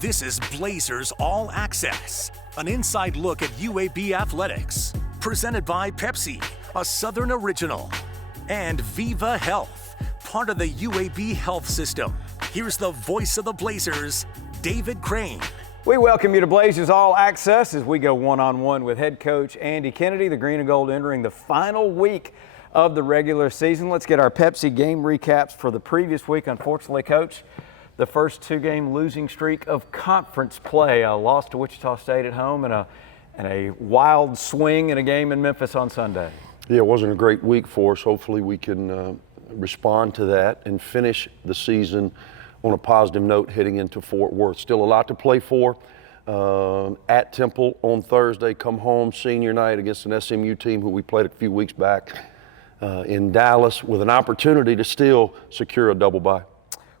This is Blazers All Access, an inside look at UAB athletics. Presented by Pepsi, a Southern original, and Viva Health, part of the UAB health system. Here's the voice of the Blazers, David Crane. We welcome you to Blazers All Access as we go one-on-one with head coach Andy Kennedy. The Green and Gold entering the final week of the regular season. Let's get our Pepsi game recaps for the previous week. Unfortunately, Coach, the first two-game losing streak of conference play. A loss to Wichita State at home and a wild swing in a game in Memphis on Sunday. Yeah, it wasn't a great week for us. Hopefully we can respond to that and finish the season on a positive note heading into Fort Worth. Still a lot to play for. At Temple on Thursday, come home senior night against an SMU team who we played a few weeks back in Dallas with an opportunity to still secure a double bye.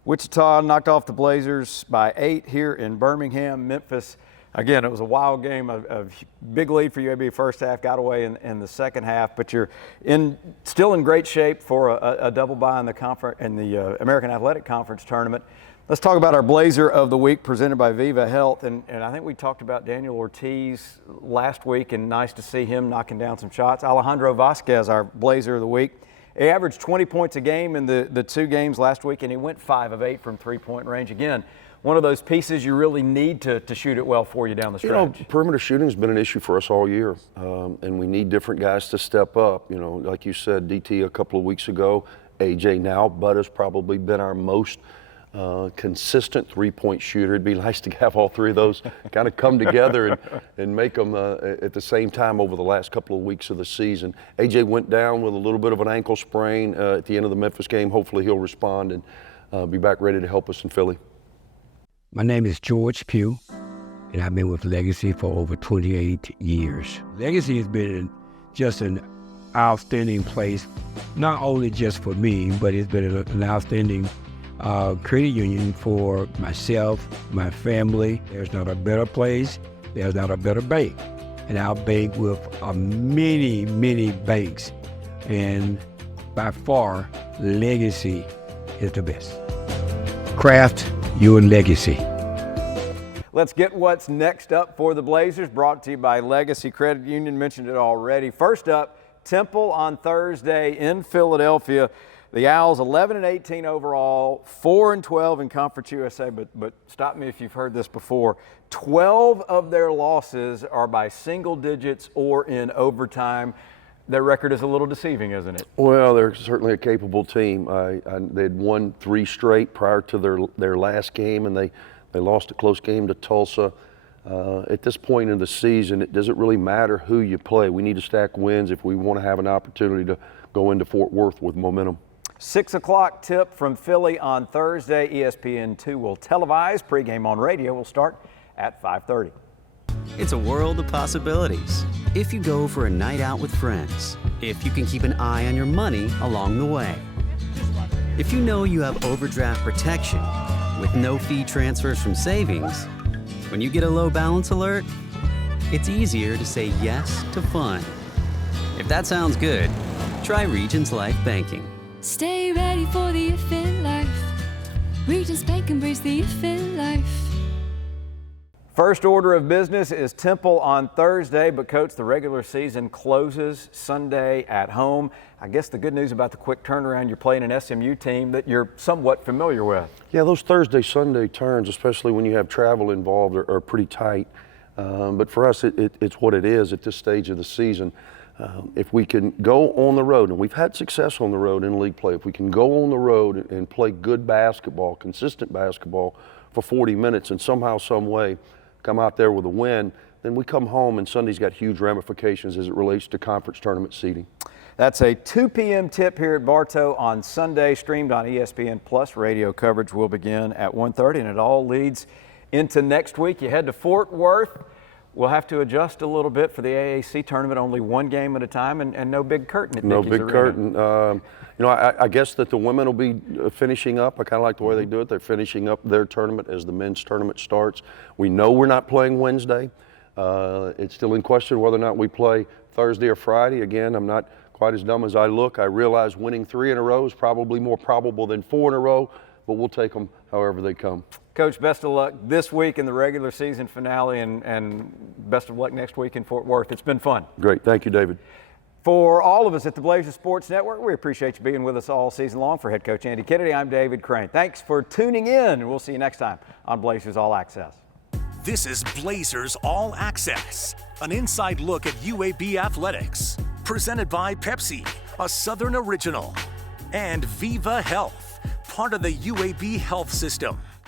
Wichita knocked off the Blazers by 8 here in Birmingham. Memphis, again, it was a wild game. A big lead for UAB first half, got away in the second half, but you're still in great shape for a double bye in the American Athletic Conference tournament. Let's talk about our Blazer of the Week presented by Viva Health. And I think we talked about Daniel Ortiz last week, and nice to see him knocking down some shots. Alejandro Vasquez, our Blazer of the Week. He averaged 20 points a game in the two games last week, and he went 5 of 8 from three-point range. Again, one of those pieces you really need to shoot it well for you down the stretch. You know, perimeter shooting has been an issue for us all year, and we need different guys to step up. You know, like you said, DT a couple of weeks ago, AJ now, Bud has probably been our most consistent three-point shooter. It'd be nice to have all three of those kind of come together and make them at the same time over the last couple of weeks of the season. AJ went down with a little bit of an ankle sprain at the end of the Memphis game. Hopefully he'll respond and be back ready to help us in Philly. My name is George Pugh, and I've been with Legacy for over 28 years. Legacy has been just an outstanding place, not only just for me, but it's been an outstanding credit union for myself, my family. There's not a better place, there's not a better bank. And I'll bank with many, many banks. And by far, Legacy is the best. Craft your legacy. Let's get what's next up for the Blazers, brought to you by Legacy Credit Union. Mentioned it already. First up, Temple on Thursday in Philadelphia. The Owls 11-18 overall, 4-12 in Conference USA, but stop me if you've heard this before. 12 of their losses are by single digits or in overtime. Their record is a little deceiving, isn't it? Well, they're certainly a capable team. They'd won 3 straight prior to their last game, and they lost a close game to Tulsa. At this point in the season, it doesn't really matter who you play. We need to stack wins if we want to have an opportunity to go into Fort Worth with momentum. 6 o'clock tip from Philly on Thursday. ESPN2 will televise. Pregame on radio will start at 5:30. It's a world of possibilities. If you go for a night out with friends, if you can keep an eye on your money along the way, if you know you have overdraft protection with no fee transfers from savings, when you get a low balance alert, it's easier to say yes to fun. If that sounds good, try Regions Life Banking. Stay ready for the if in life. Regions Bank embrace the if in life. First order of business is Temple on Thursday, but Coach, the regular season closes Sunday at home. I guess the good news about the quick turnaround, you're playing an SMU team that you're somewhat familiar with. Yeah, those Thursday, Sunday turns, especially when you have travel involved, are pretty tight. But for us, it's what it is at this stage of the season. If we can go on the road, and we've had success on the road in league play, if we can go on the road and play good basketball, consistent basketball for 40 minutes and somehow, some way come out there with a win, then we come home and Sunday's got huge ramifications as it relates to conference tournament seeding. That's a 2 p.m. tip here at Bartow on Sunday, streamed on ESPN Plus. Radio coverage will begin at 1:30, and it all leads into next week. You head to Fort Worth. We'll have to adjust a little bit for the AAC tournament, only one game at a time, and no big curtain at No Dickies big Arena. curtain. You know, I guess that the women will be finishing up. I kind of like the way they do it. They're finishing up their tournament as the men's tournament starts. We know we're not playing Wednesday. It's still in question whether or not we play Thursday or Friday. Again, I'm not quite as dumb as I look. I realize winning 3 in a row is probably more probable than 4 in a row, but we'll take them however they come. Coach, best of luck this week in the regular season finale, and best of luck next week in Fort Worth. It's been fun. Great. Thank you, David. For all of us at the Blazers Sports Network, we appreciate you being with us all season long. For head coach Andy Kennedy, I'm David Crane. Thanks for tuning in. We'll see you next time on Blazers All Access. This is Blazers All Access, an inside look at UAB athletics. Presented by Pepsi, a Southern original, and Viva Health, part of the UAB health system.